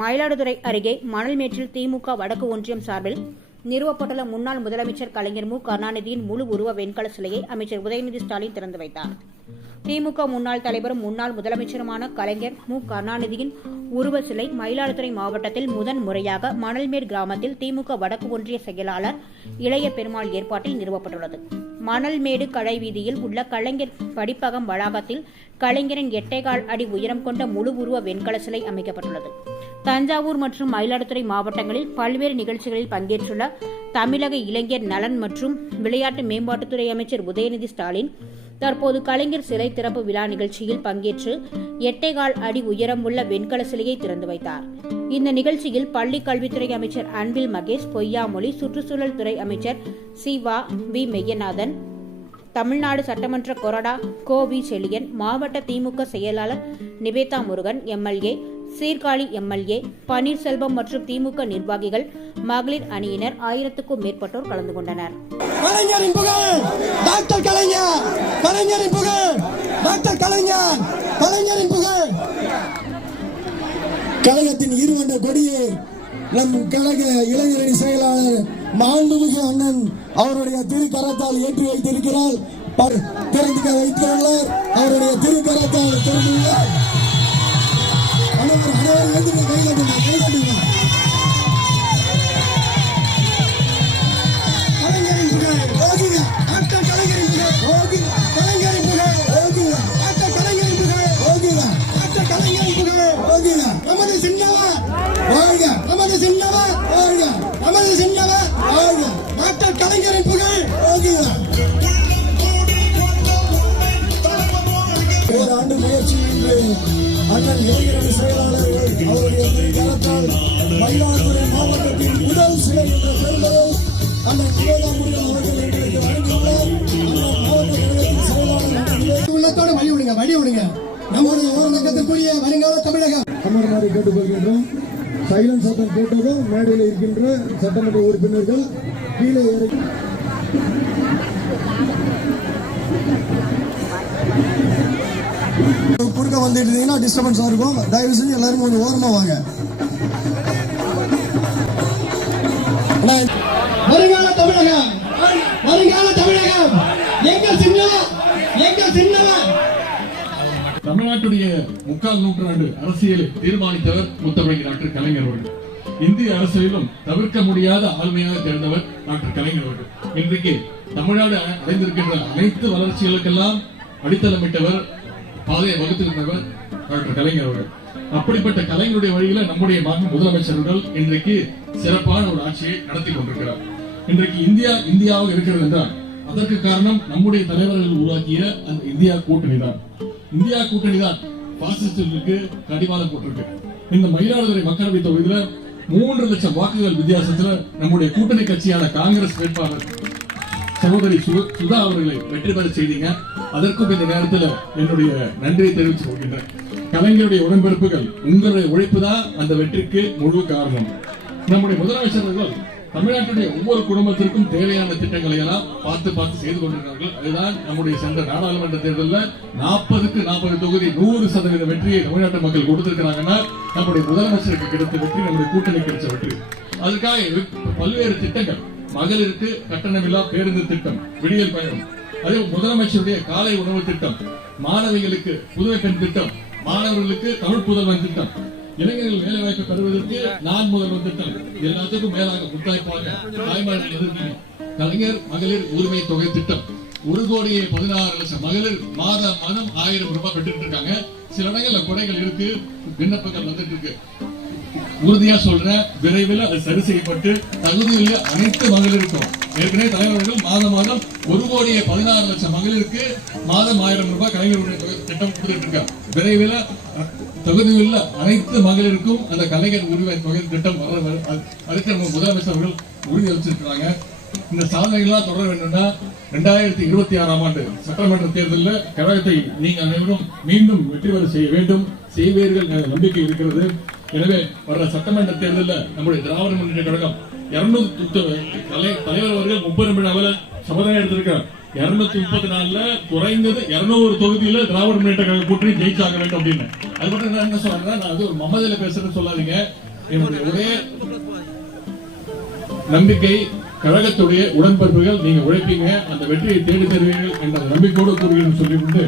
மயிலாடுதுறை அருகே மணல்மேற்றில் திமுக வடக்கு ஒன்றியம் சார்பில் நிறுவப்பட்டுள்ள முன்னாள் முதலமைச்சர் கலைஞர் மு. கருணாநிதியின் முழு உருவ வெண்கல சிலையை அமைச்சர் உதயநிதி ஸ்டாலின் திறந்து வைத்தார். திமுக முன்னாள் தலைவரும் முன்னாள் முதலமைச்சருமான கலைஞர் மு. கருணாநிதியின் உருவ சிலை மயிலாடுதுறை மாவட்டத்தில் முதன் முறையாக மணல்மேர் கிராமத்தில் திமுக வடக்கு ஒன்றிய செயலாளர் இளைய பெருமாள் ஏற்பாட்டில் நிறுவப்பட்டுள்ளது. மணல்மேடு கடை வீதியில் உள்ள கலைஞர் படிப்பகம் வளாகத்தில் கலைஞரின் எட்டைகால் அடி உயரம் கொண்ட முழு உருவ வெண்கல சிலை அமைக்கப்பட்டுள்ளது. தஞ்சாவூர் மற்றும் மயிலாடுதுறை மாவட்டங்களில் பல்வேறு நிகழ்ச்சிகளில் பங்கேற்றுள்ள தமிழக இளைஞர் நலன் மற்றும் விளையாட்டு மேம்பாட்டுத்துறை அமைச்சர் உதயநிதி ஸ்டாலின் தற்போது கலைஞர் சிலை திறப்பு விழா நிகழ்ச்சியில் பங்கேற்று எட்டைகால் அடி உயரமுள்ள வெண்கல சிலையை திறந்து வைத்தார். இந்த நிகழ்ச்சியில் பள்ளி கல்வித்துறை அமைச்சர் அன்பில் மகேஷ் பொய்யாமொழி சுற்றுச்சூழல் துறை அமைச்சர் சிவா வி. மெய்யநாதன் தமிழ்நாடு சட்டமன்ற கொறடா கோ. வி. செழியன் மாவட்ட திமுக செயலாளர் நிவேதா முருகன் எம்எல்ஏ சீர்காழி எம்எல்ஏ பன்னீர்செல்வம் மற்றும் திமுக நிர்வாகிகள் மகளிர் அணியினர் ஆயிரத்துக்கும் மேற்பட்டோர் கலந்து கொண்டனர். டாக்டர் கலைஞர் கலைஞரின் புகழ் டாக்டர் கலைஞர் கலைஞரின் புகழ். கழகத்தின் இருவண்ட கொடியை நம் கழக இளைஞரணி செயலாளர் மாண்புமிகு அண்ணன் அவருடைய திருக்கரத்தால் ஏற்றி வைத்திருக்கிறார். ப- திறந்து வைத்துள்ளார் அவருடைய திருக்கரத்தால் திறந்துள்ளார் அனைவரும் அனைவரும் எழுந்து அண்ணன் இளைஞரணி அவருடைய கரத்தால் மயிலாடுதுறை மாவட்டத்தின் முதல் சிலை என்ற பெருமையை அண்ணன் அவர்கள் எங்களுக்கு வழங்கியுள்ளார் அண்ணன் மாவட்ட கழகத்தின் செயலாளர் உள்ளத்தோடு வழி விடுங்க வழி விடுங்க. நம்முடைய ஓரங்கத்திற்குரிய வருங்கால தமிழகம். அமர்மாரி கேட்டுக்கொள்கின்றோம். சைலன்ஸ் சத்தம் கேட்டதும் மேடையில் இருக்கின்ற சட்டமன்ற உறுப்பினர்கள் கீழே குறுக்க வந்துட்டு இருந்தீங்கன்னா டிஸ்டர்பன்ஸா இருக்கும். தயவு செஞ்சு எல்லாரும் கொஞ்சம் ஓரமாக வாங்க. வருங்கால தமிழகம். வருங்கால தமிழகம். எங்க சின்னவன் எங்க சின்னவன் தமிழ்நாட்டுடைய முக்கால் நூற்றாண்டு அரசியலை தீர்மானித்தவர் முத்தமிழ் டாக்டர் கலைஞர் அவர்கள். இந்திய அரசியலிலும் தவிர்க்க முடியாத ஆளுமையாக திறந்தவர் டாக்டர் கலைஞர் அவர்கள். இன்றைக்கு தமிழ்நாடு அடைந்திருக்கின்ற அனைத்து வளர்ச்சிகளுக்கெல்லாம் அடித்தளமிட்டவர் பாதையை வகுத்திருந்தவர் டாக்டர் கலைஞர் அவர்கள். அப்படிப்பட்ட கலைஞருடைய வழியில நம்முடைய மாநில முதலமைச்சர்கள் இன்றைக்கு சிறப்பான ஒரு ஆட்சியை நடத்தி கொண்டிருக்கிறார். இன்றைக்கு இந்தியா இந்தியாவாக இருக்கிறது என்றால் அதற்கு காரணம் நம்முடைய தலைவர்கள் உருவாக்கிய அந்த இந்தியா கூட்டணி தான். இந்தியா கூட்டணி தான் பாசிஸ்டுகளுக்கு கடிவாளம் போட்டிருக்கு. இந்த மயிலாடுதுறை மக்களவை தொகுதியில மூன்று லட்சம் வாக்குகள் வித்தியாசத்துல நம்முடைய கூட்டணி கட்சியான காங்கிரஸ் வேட்பாளர் சகோதரி சு- சுதா அவர்களை வெற்றி பெற செய்தீங்க. அதற்கும் இந்த நேரத்தில் என்னுடைய நன்றியை தெரிவித்துக் கொள்கின்றேன். கலைஞருடைய உடன்பிறப்புகள் உங்களுடைய உழைப்பு தான் அந்த வெற்றிக்கு முழு காரணம். நம்முடைய முதலமைச்சர் தமிழ்நாட்டுடைய ஒவ்வொரு குடும்பத்திற்கும் தேவையான திட்டங்களை எல்லாம் பார்த்து பார்த்து செய்து கொண்டிருக்கிறார்கள். அதுதான் நம்முடைய சென்ற நாடாளுமன்ற தேர்தலில் நாற்பதுக்கு நாற்பது தொகுதி நூறு சதவீத வெற்றியை தமிழ்நாட்டு மக்கள் கொடுத்திருக்கிறாங்கன்னா நம்முடைய முதலமைச்சருக்கு கிடைத்த வெற்றி நம்முடைய கூட்டணி கிடைச்ச வெற்றி. அதுக்காக பல்வேறு திட்டங்கள் மகளிருக்கு கட்டணமில்லா பேருந்து திட்டம் விடியல் பயணம். அதே முதலமைச்சருடைய காலை உணவு திட்டம் மாணவிகளுக்கு புதுமை பெண் திட்டம் மாணவர்களுக்கு தமிழ் புதல்வன் திட்டம். இளைஞர்கள் வேலை வாய்ப்பு பெறுவதற்கு நான் முதல்வன் திட்டம். எல்லாத்துக்கும் மேலாக முத்தாய்ப்பாக தாய்மார்கள் எதிர்க்கீங்க கலைஞர் மகளிர் உரிமை தொகை திட்டம். ஒரு கோடியே பதினாறு லட்சம் மகளிர் மாத மாதம் ஆயிரம் ரூபாய் பெற்றுட்டு இருக்காங்க. சில இடங்கள்ல குறைகள் இருக்கு விண்ணப்பங்கள் வந்துட்டு இருக்கு. உறுதியா சொல்றேன் விரைவில் அது சரி செய்யப்பட்டு தகுதியுள்ள அனைத்து மகளிருக்கும். ஏற்கனவே தலைவர்கள் மாதம் மாதம் ஒரு கோடியே பதினாறு லட்சம் மகளிருக்கு மாதம் ஆயிரம் ரூபாய் கலைஞருடைய திட்டம் கொடுத்துட்டு இருக்காங்க விரைவில் அஹ், தகுதியுள்ள அனைத்து மகளிருக்கும் அந்த கலைஞர் உரிமை தொகை திட்டம் வர அதுக்கு நம்ம முதலமைச்சர் அவர்கள் உறுதி அளிச்சிருக்கிறாங்க. இந்த சாதனைகள்லாம் தொடர வேண்டும்னா ரெண்டாயிரத்தி இருபத்தி ஆறாம் ஆண்டு சட்டமன்ற தேர்தலில் கழகத்தை நீங்கள் அனைவரும் மீண்டும் வெற்றி பெற செய்ய வேண்டும். செய்வீர்கள் நம்பிக்கை இருக்கிறது. எனவே வர்ற சட்டமன்ற தேர்தலில் நம்முடைய திராவிட முன்னேற்ற கழகம் இருநூத்தி தலைவர் அவர்கள் முப்பது அளவில் சபதம் எடுத்திருக்கிறார். இருநூத்தி முப்பத்தி நாலுல குறைந்தது இருநூறு தொகுதியில திராவிட முன்னேற்ற கழக கூட்டணி ஜெயிச்சாக வேண்டும் அப்படின்னு. அது மட்டும் நான் என்ன சொல்றேன் நான் அது ஒரு மமதில பேசுறேன்னு சொல்லாதீங்க. என்னுடைய ஒரே நம்பிக்கை கழகத்துடைய உடன்பிறப்புகள் நீங்க உழைப்பீங்க அந்த வெற்றியை தேடி தருவீர்கள் என்ற நம்பிக்கையோடு கூறுகிறேன் சொல்லிக்கொண்டு